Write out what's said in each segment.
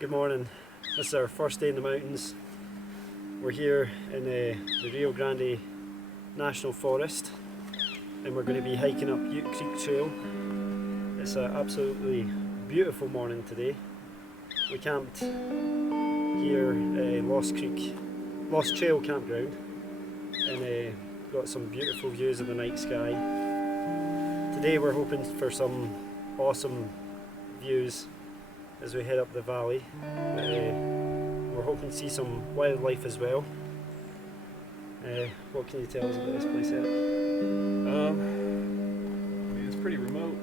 Good morning. This is our first day in the mountains. We're here in the Rio Grande National Forest and we're going to be hiking up Ute Creek Trail. It's an absolutely beautiful morning today. We camped here at Lost Trail Campground and got some beautiful views of the night sky. Today we're hoping for some awesome views as we head up the valley. We're hoping to see some wildlife as well. What can you tell us about this place, Ed? I mean, it's pretty remote.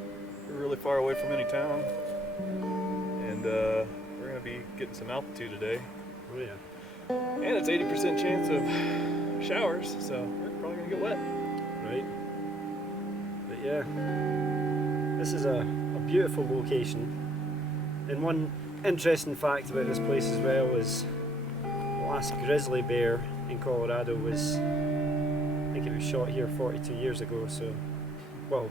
We're really far away from any town, and we're going to be getting some altitude today. Oh yeah. And it's 80% chance of showers, so we're probably going to get wet. Right. But yeah, this is a beautiful location. And one interesting fact about this place as well is the last grizzly bear in Colorado was, I think it was shot here 42 years ago, so, well,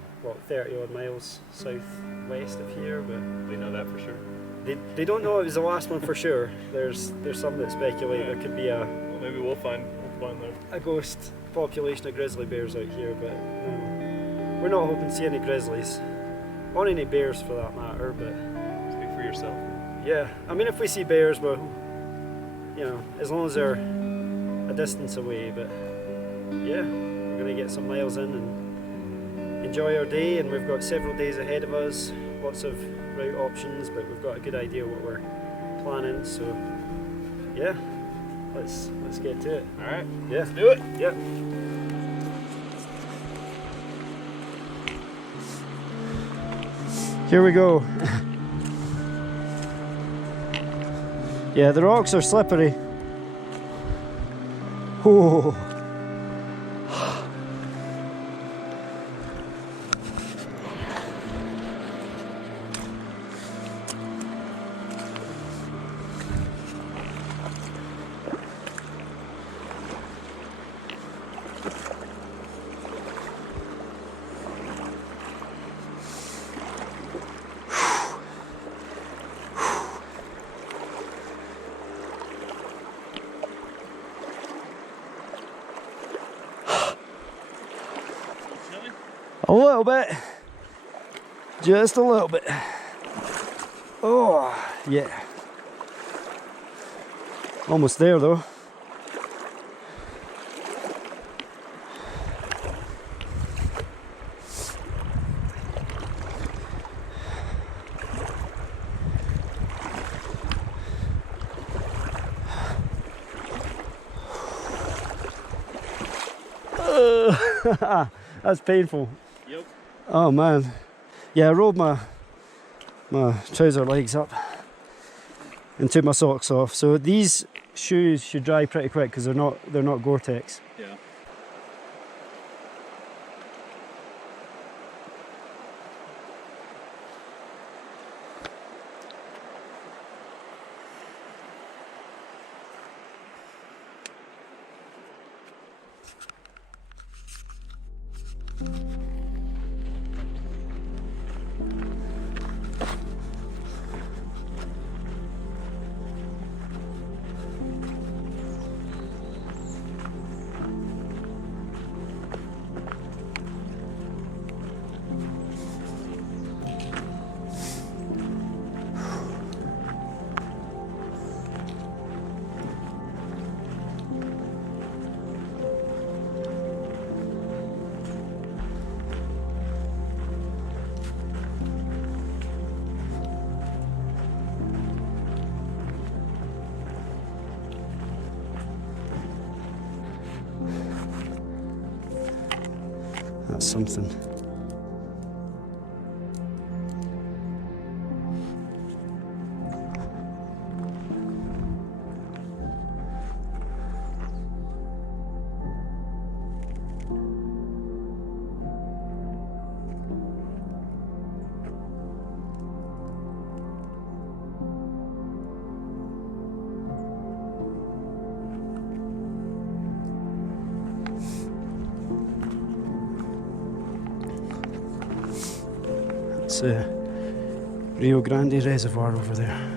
30 odd miles southwest of here, but We know that for sure. they don't know it was the last one for sure. There's some that speculate there could be Well, maybe we'll find a ghost population of grizzly bears out here, but we're not hoping to see any grizzlies, or any bears for that matter, but Speak for yourself. yeah, I mean, if we see bears, well, you know, as long as they're a distance away, but yeah, we're going to get some miles in and enjoy our day, and we've got several days ahead of us, lots of route options, but we've got a good idea what we're planning, so yeah, let's get to it. All right, Yeah. let's do it. Yep. Here we go. Yeah, the rocks are slippery. Oh. A little bit, just a little bit. Oh, yeah. Almost there though. That's painful. Yep. Oh man, yeah, I rolled my trouser legs up and took my socks off. So these shoes should dry pretty quick because they're not Gore-Tex. Yeah. That's something. It's Rio Grande Reservoir over there.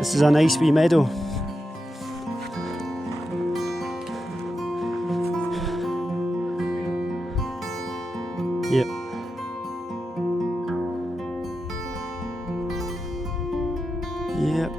This is a nice wee meadow. Yep. Yep.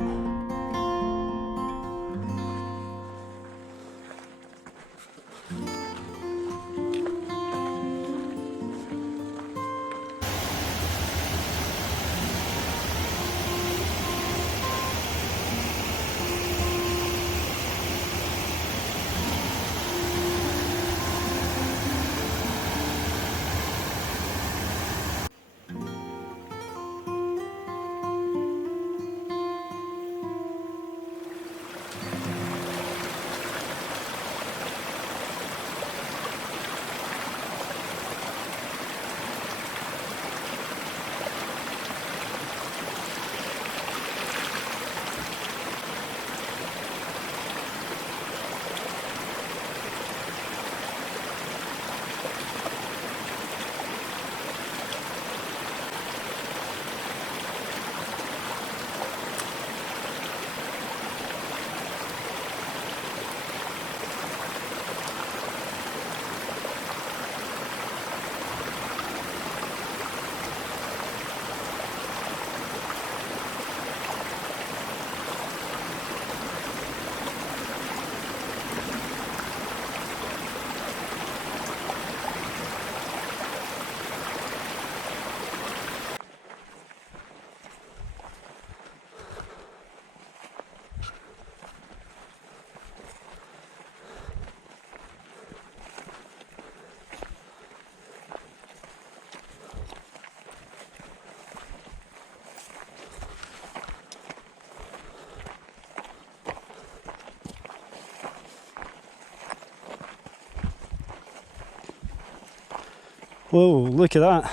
Whoa, look at that.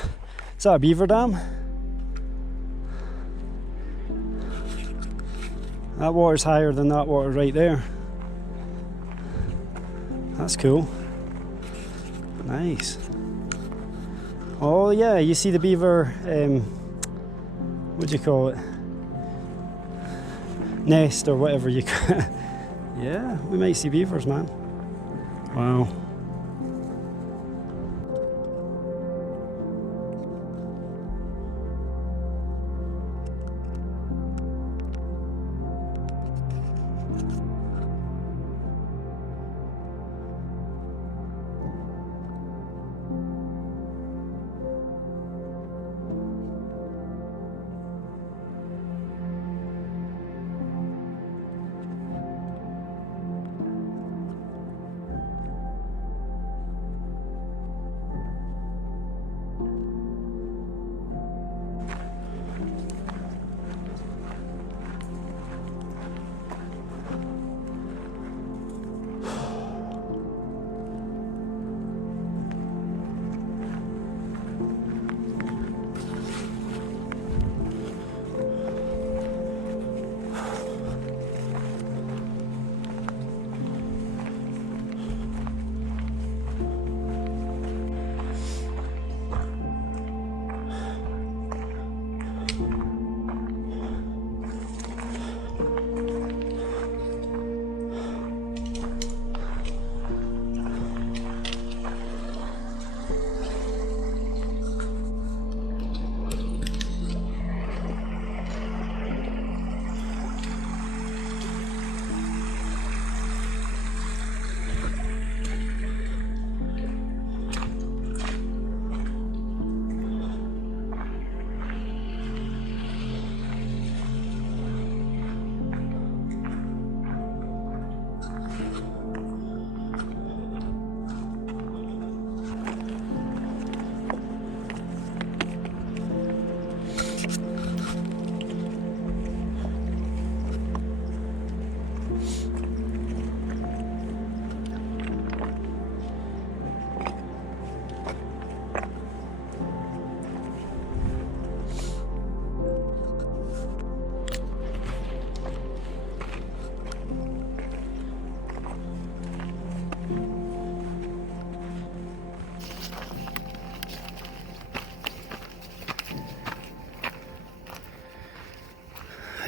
Is that a beaver dam? That water's higher than that water right there. That's cool. Nice. Oh yeah, you see the beaver, what do you call it? Nest or whatever you call it. Yeah, we might see beavers, man. Wow.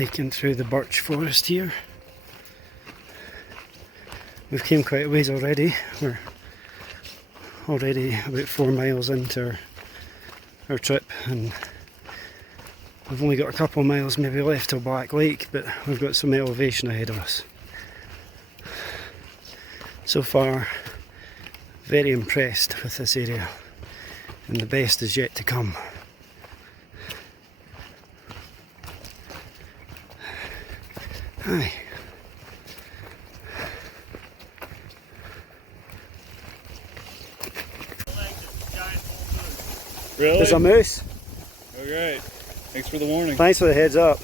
hiking through the birch forest here. We've came quite a ways already. We're already about 4 miles into our trip, and we've only got a couple of miles maybe left till Black Lake, but we've got some elevation ahead of us. So far, very impressed with this area, and the best is yet to come. Hi. Really? There's a moose. Okay. Thanks for the warning. Thanks for the heads up.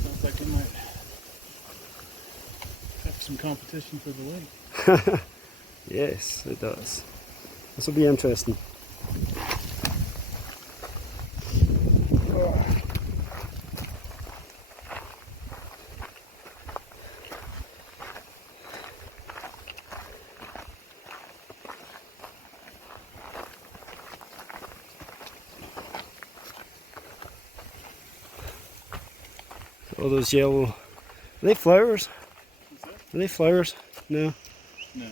Sounds like we might have some competition for the lake. Yes, it does. This will be interesting. All those yellow, are they flowers? Are they flowers? No. No.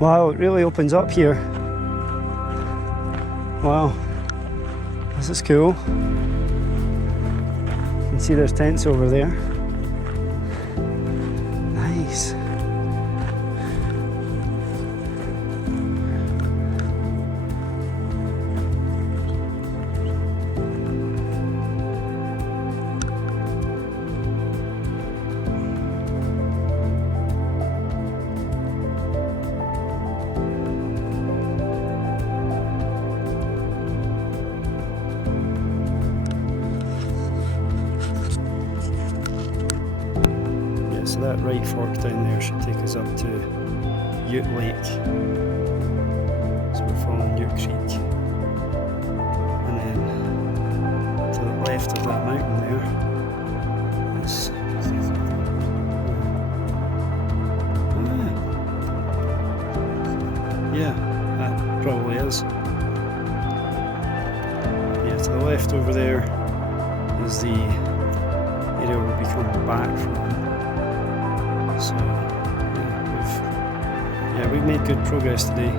Wow, it really opens up here. Wow, this is cool. You can see there's tents over there. Nice. So that right fork down there should take us up to Ute Lake. So we're following Ute Creek. And then to the left of that mountain there is... yeah, that probably is. Yeah, to the left over there is the area we'll be coming back from. So yeah, we've made good progress today.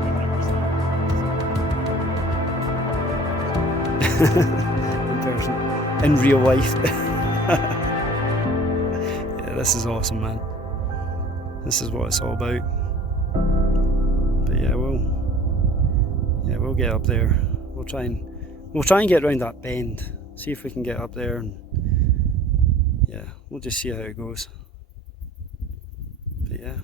In person, in real life. Yeah, this is awesome, man. This is what it's all about. But yeah, we'll get up there. We'll try and get around that bend. See if we can get up there, and yeah, we'll just see how it goes. But yeah.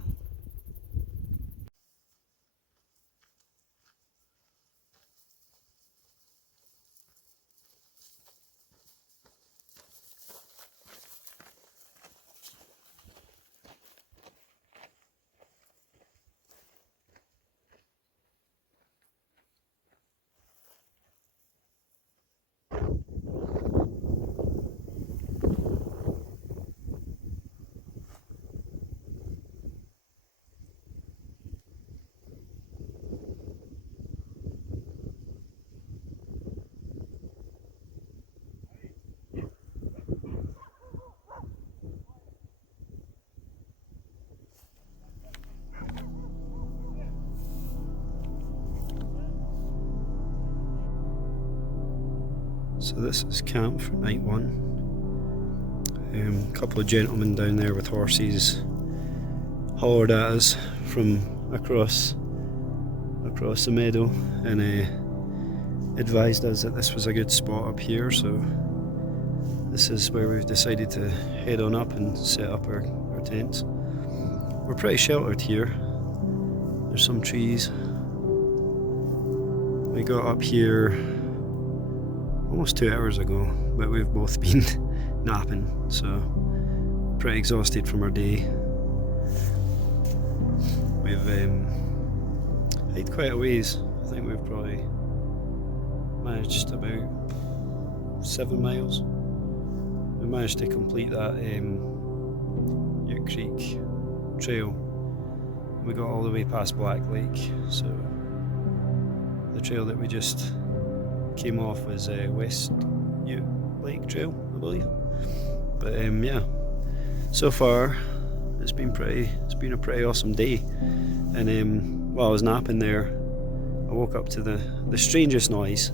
So this is camp for night one. A couple of gentlemen down there with horses hollered at us from across the meadow and advised us that this was a good spot up here, so this is where we've decided to head on up and set up our tents. We're pretty sheltered here. There's some trees. We got up here almost 2 hours ago, but we've both been napping, so pretty exhausted from our day. We've hiked quite a ways. I think we've probably managed about 7 miles. We managed to complete that Ute Creek trail. We got all the way past Black Lake, so the trail that we just came off was West Ute Lake Trail, I believe. But yeah, so far it's been a pretty awesome day. And while I was napping there, I woke up to the strangest noise.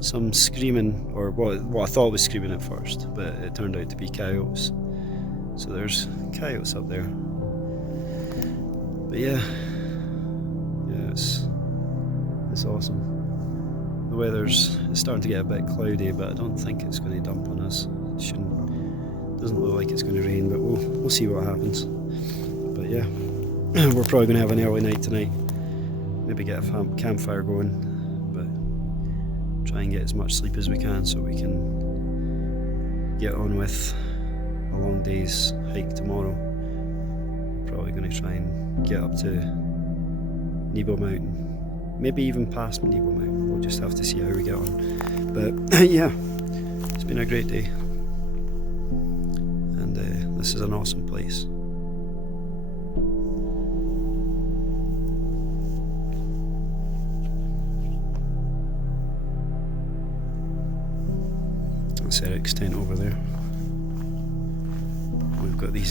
Some screaming, or what I thought was screaming at first, but it turned out to be coyotes. So there's coyotes up there. But yeah, it's awesome. The weather's starting to get a bit cloudy, but I don't think it's going to dump on us. Doesn't look like it's going to rain, but we'll see what happens. But yeah, we're probably going to have an early night tonight. Maybe get a campfire going, but try and get as much sleep as we can so we can get on with a long day's hike tomorrow. Probably going to try and get up to Nebo Mountain, maybe even past Nebo Mountain. We'll just have to see how we get on. But yeah, it's been a great day, and this is an awesome place. That's Eric's tent over there. We've got a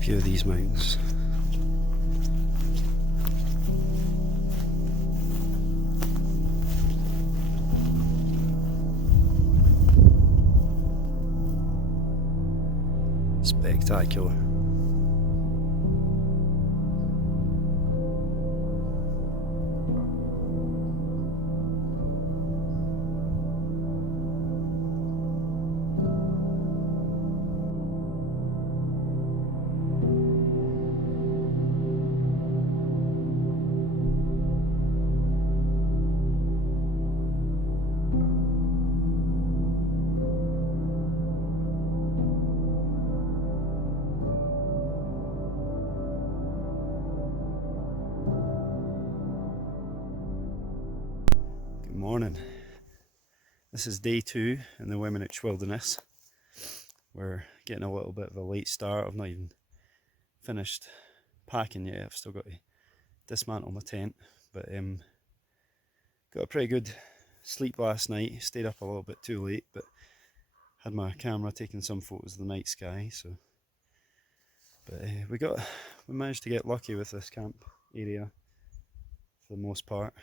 few of these mountains. Spectacular. Morning. This is day 2 in the Weminuche Wilderness. We're getting a little bit of a late start. I've not even finished packing yet. I've still got to dismantle my tent, but got a pretty good sleep last night. Stayed up a little bit too late, but had my camera taking some photos of the night sky. So, but we managed to get lucky with this camp area for the most part.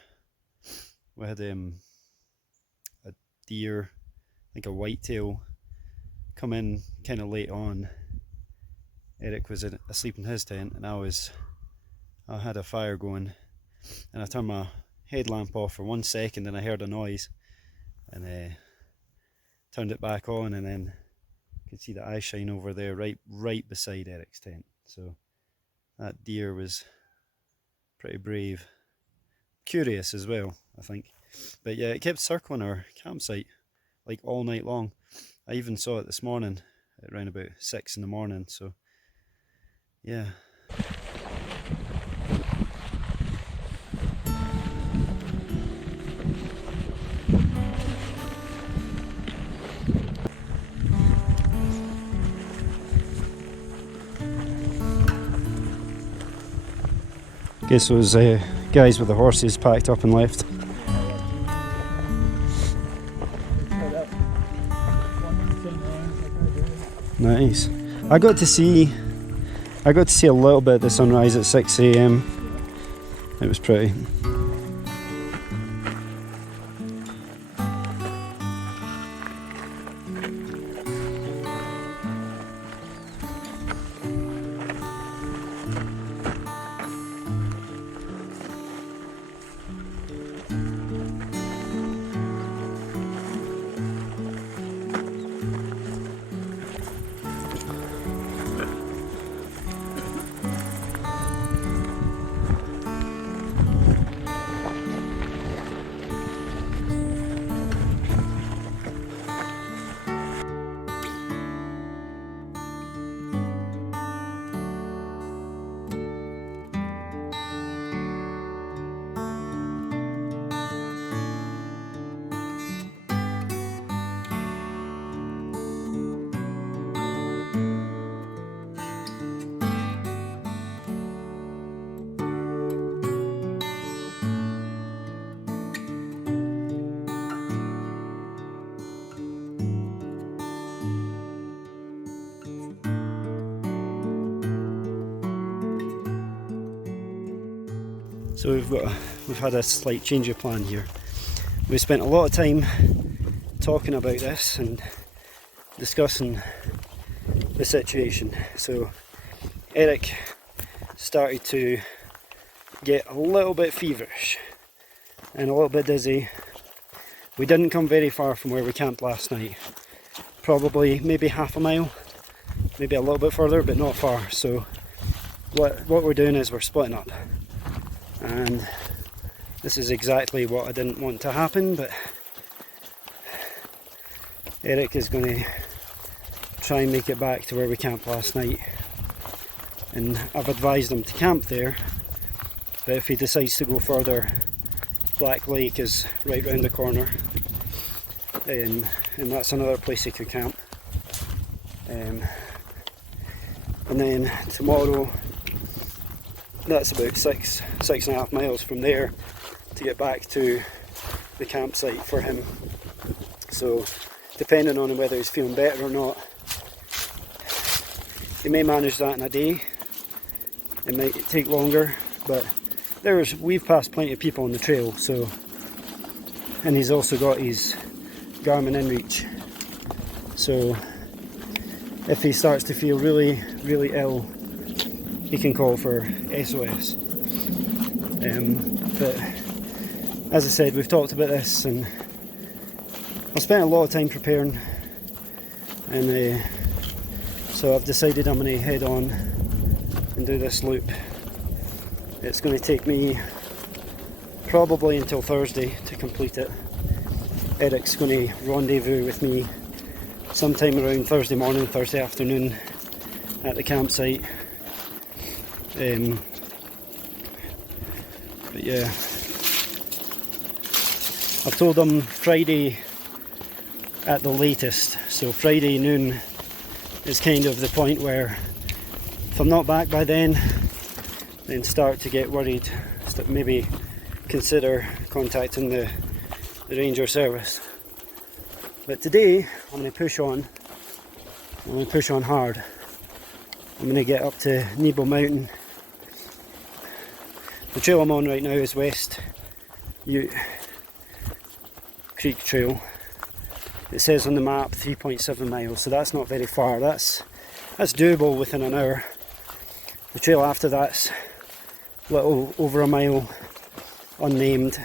We had a deer, I think a whitetail, come in kind of late on. Eric was asleep in his tent, and I had a fire going, and I turned my headlamp off for 1 second, and I heard a noise, and turned it back on, and then you could see the eye shine over there, right beside Eric's tent. So that deer was pretty brave. Curious as well, I think. But yeah, it kept circling our campsite like all night long. I even saw it this morning at around about 6 in the morning, so yeah. Guess those guys with the horses packed up and left. Nice. I got to see a little bit of the sunrise at 6 AM. It was pretty. So we've had a slight change of plan here. We spent a lot of time talking about this and discussing the situation. So Eric started to get a little bit feverish and a little bit dizzy. We didn't come very far from where we camped last night. Probably maybe half a mile, maybe a little bit further, but not far. So what we're doing is we're splitting up. And this is exactly what I didn't want to happen, but Eric is going to try and make it back to where we camped last night. And I've advised him to camp there, but if he decides to go further, Black Lake is right round the corner, and that's another place he could camp. And then tomorrow, that's about 6.5 miles from there to get back to the campsite for him. So depending on whether he's feeling better or not, he may manage that in a day. It might take longer, but we've passed plenty of people on the trail, so, and he's also got his Garmin InReach. So if he starts to feel really, really ill, he can call for SOS. But as I said, we've talked about this, and I've spent a lot of time preparing, and so I've decided I'm going to head on and do this loop. It's going to take me probably until Thursday to complete it. Eric's going to rendezvous with me sometime around Thursday morning, Thursday afternoon at the campsite. But yeah, I've told him Friday at the latest, so Friday noon is kind of the point where if I'm not back by then start to get worried, maybe consider contacting the ranger service. But today I'm going to push on. I'm going to push on hard. I'm going to get up to Nebo Mountain. The trail I'm on right now is West Ute Creek Trail. It says on the map 3.7 miles, so that's not very far. That's doable within an hour. The trail after that's a little over a mile, unnamed,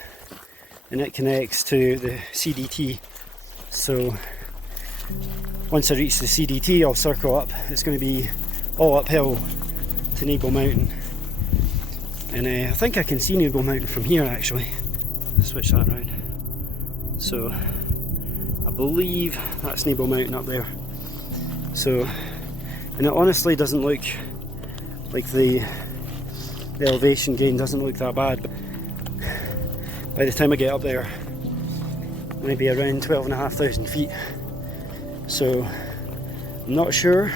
and it connects to the CDT. So once I reach the CDT, I'll circle up. It's going to be all uphill to Nebo Mountain, and I think I can see Nebo Mountain from here actually. Switch that around. So I believe that's Nebo Mountain up there. So, and it honestly doesn't look like the elevation gain doesn't look that bad. But by the time I get up there, maybe around 12,500 feet. So I'm not sure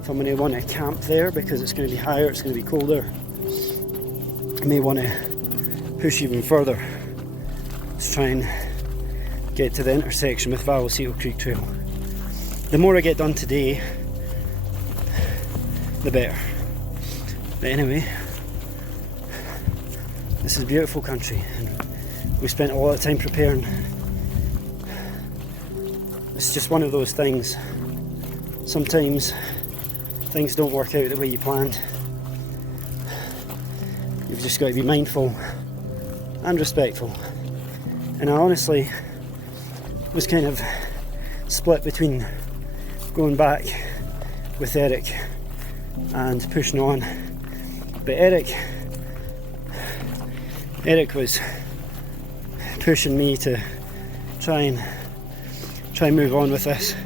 if I'm going to want to camp there because it's going to be higher, it's going to be colder. I may want to push even further to try and get to the intersection with Vallecito Creek Trail. The more I get done today, the better. But anyway, this is beautiful country, and we spent a lot of time preparing. It's just one of those things. Sometimes things don't work out the way you planned. You've just got to be mindful and respectful. And I honestly was kind of split between going back with Eric and pushing on. But Eric was pushing me to try and move on with this.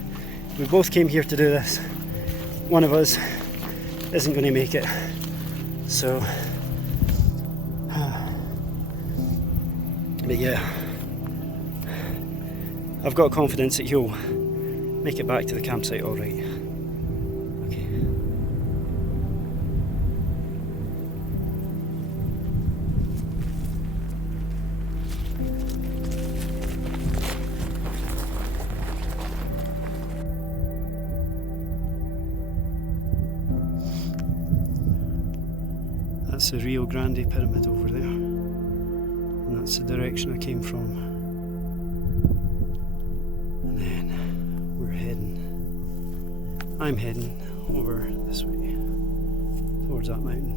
We both came here to do this. One of us isn't going to make it. So, but yeah, I've got confidence that he'll make it back to the campsite all right. Okay. That's the Rio Grande pyramid over there, and that's the direction I came from. And then I'm heading over this way towards that mountain,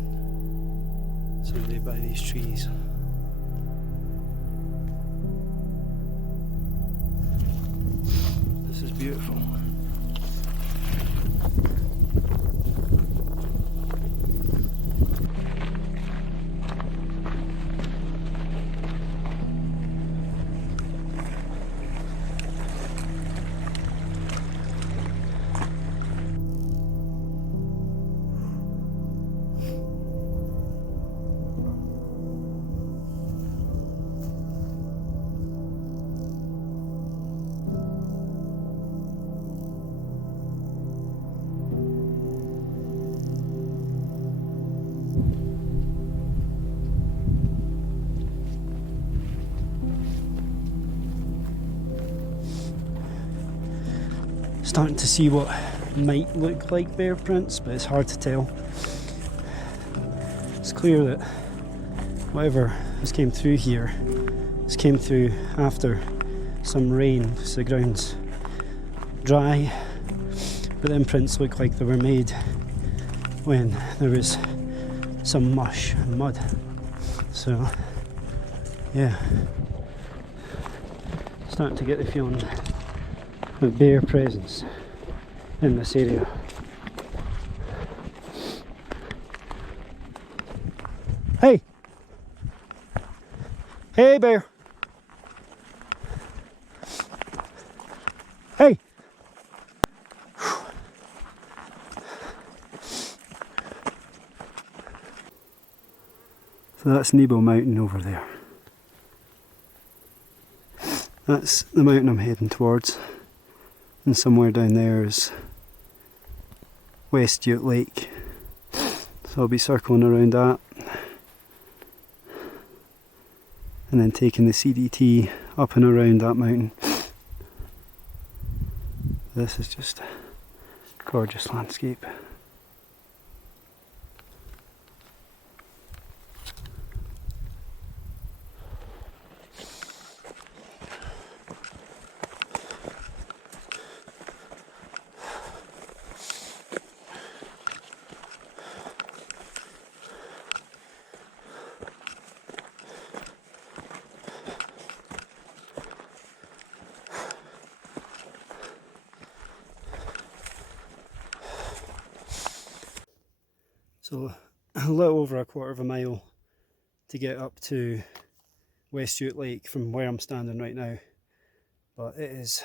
surrounded by these trees. This is beautiful. Starting to see what might look like bear prints, but it's hard to tell. It's clear that whatever has came through here has came through after some rain, so the ground's dry, but the imprints look like they were made when there was some mush and mud. So yeah, starting to get the feeling of bear presence in this area. Hey! Hey, bear! Hey! So that's Nebo Mountain over there. That's the mountain I'm heading towards. And somewhere down there is Weminuche Lake, so I'll be circling around that and then taking the CDT up and around that mountain. This is just a gorgeous landscape. So a little over a quarter of a mile to get up to Weminuche Lake from where I'm standing right now, but it is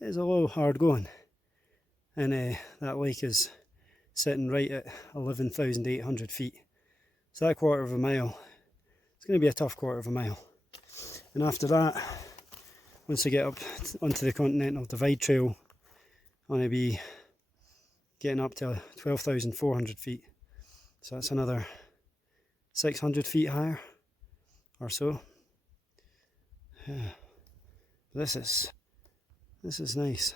a little hard going, and that lake is sitting right at 11,800 feet. So that quarter of a mile, it's going to be a tough quarter of a mile. And after that, once I get up onto the Continental Divide Trail, I'm going to be getting up to 12,400 feet. So that's another 600 feet higher or so. Yeah. This is nice.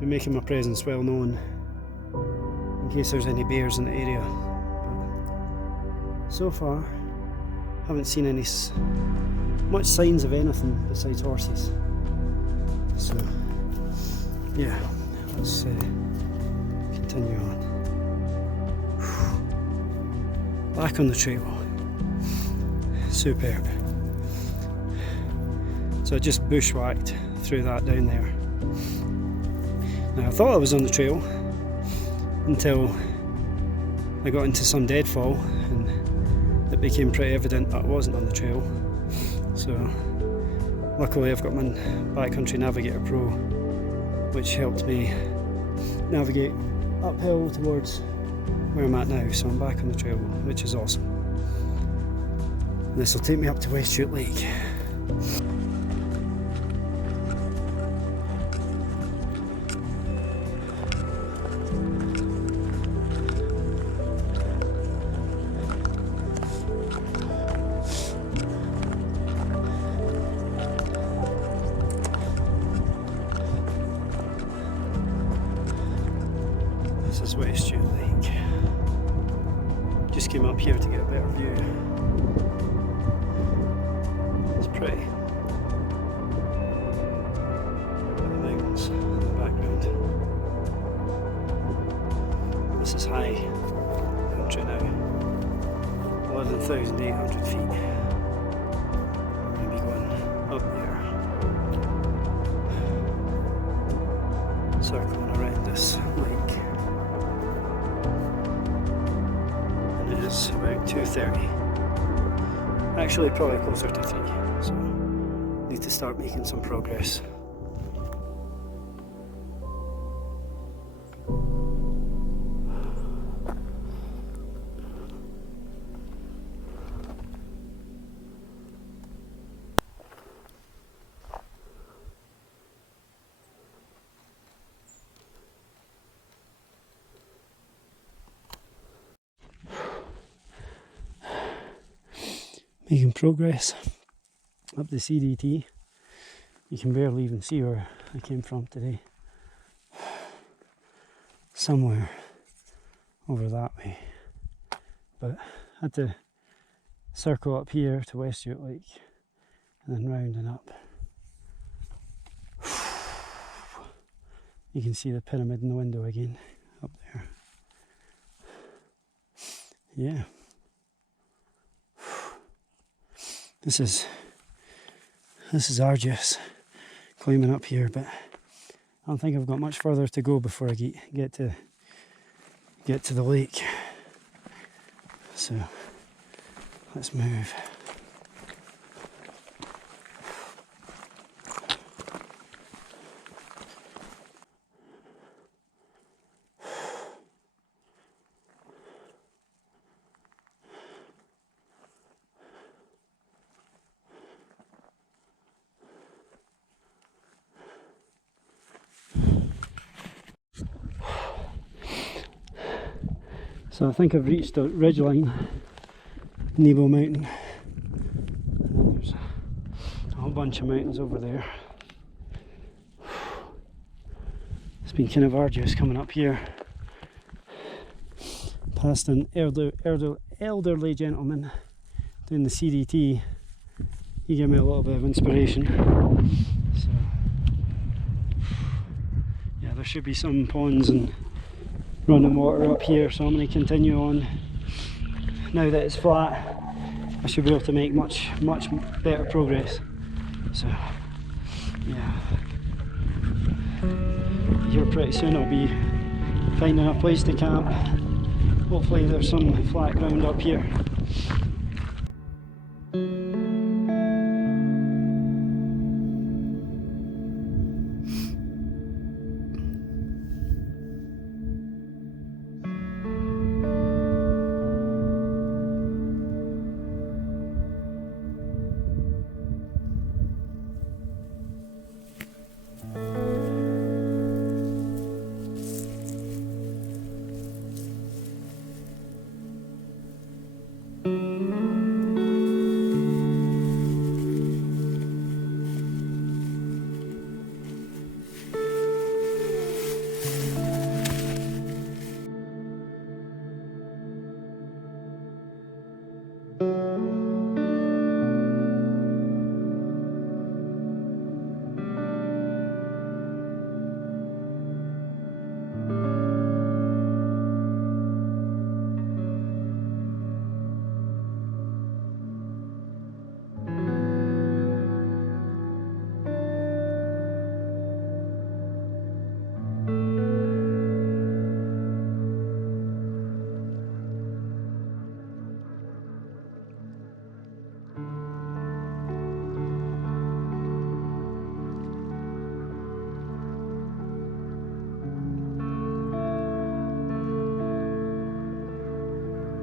Be making my presence well known in case there's any bears in the area. But so far, haven't seen any much signs of anything besides horses. So yeah, let's continue on. Back on the trail. Superb. So I just bushwhacked through that down there. Now I thought I was on the trail until I got into some deadfall and it became pretty evident that I wasn't on the trail. So luckily I've got my Backcountry Navigator Pro, which helped me navigate uphill towards where I'm at now. So I'm back on the trail, which is awesome. This will take me up to Weminuche Lake. That's West Ute Lake. Just came up here to get a better view. It's pretty. The mountains in the background. This is high country now. 11,800 feet. We're going to be going up there. Circling around this lake. And it is about 2:30. Actually, probably closer to 3. So, need to start making some progress. Making progress up the CDT. You can barely even see where I came from today. Somewhere over that way. But had to circle up here to West Ute Lake and then round and up. You can see the pyramid in the window again up there. Yeah. This is arduous climbing up here, but I don't think I've got much further to go before I get to the lake. So let's move. So I think I've reached the ridgeline, Nebo Mountain, and then there's a whole bunch of mountains over there. It's been kind of arduous coming up here, past an elderly gentleman doing the CDT. He gave me a little bit of inspiration. So yeah, there should be some ponds and running water up here, so I'm going to continue on. Now that it's flat, I should be able to make much better progress. So yeah, here pretty soon I'll be finding a place to camp. Hopefully there's some flat ground up here.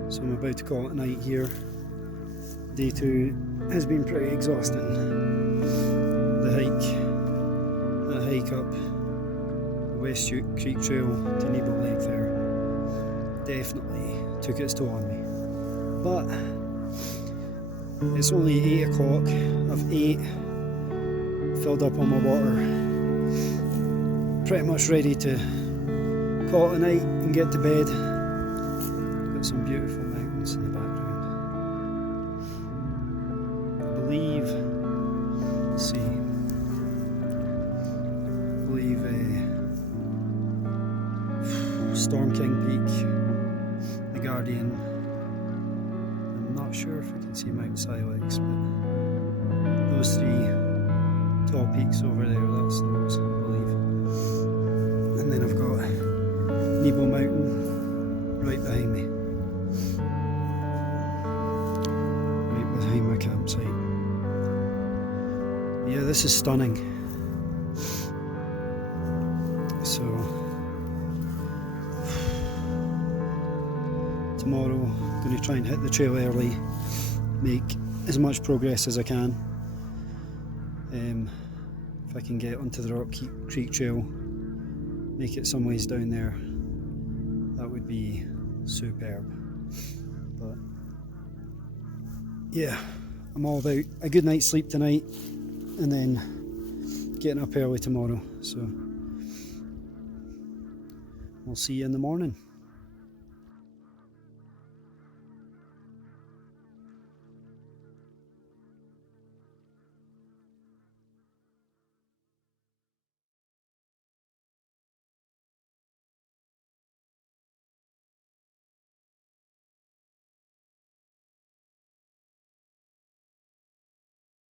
So I'm about to call it a night here. Day 2 has been pretty exhausting. The hike up West Ute Creek Trail to Nebo Lake there definitely took its toll on me. But it's only 8 o'clock. I've ate, filled up on my water, pretty much ready to call it a night and get to bed. Got some beautiful mountains in the background. I believe, let's see, Storm King Peak, the Guardian. I'm not sure if I can see Mount Silex, but those three tall peaks over there, that's those, I believe. And then I've got Nebo Mountain right behind me, right behind my campsite. Yeah, this is stunning. So tomorrow I'm going to try and hit the trail early, make as much progress as I can. If I can get onto the Rock Creek Trail, make it some ways down there, that would be superb. But yeah, I'm all about a good night's sleep tonight and then getting up early tomorrow. So we'll see you in the morning.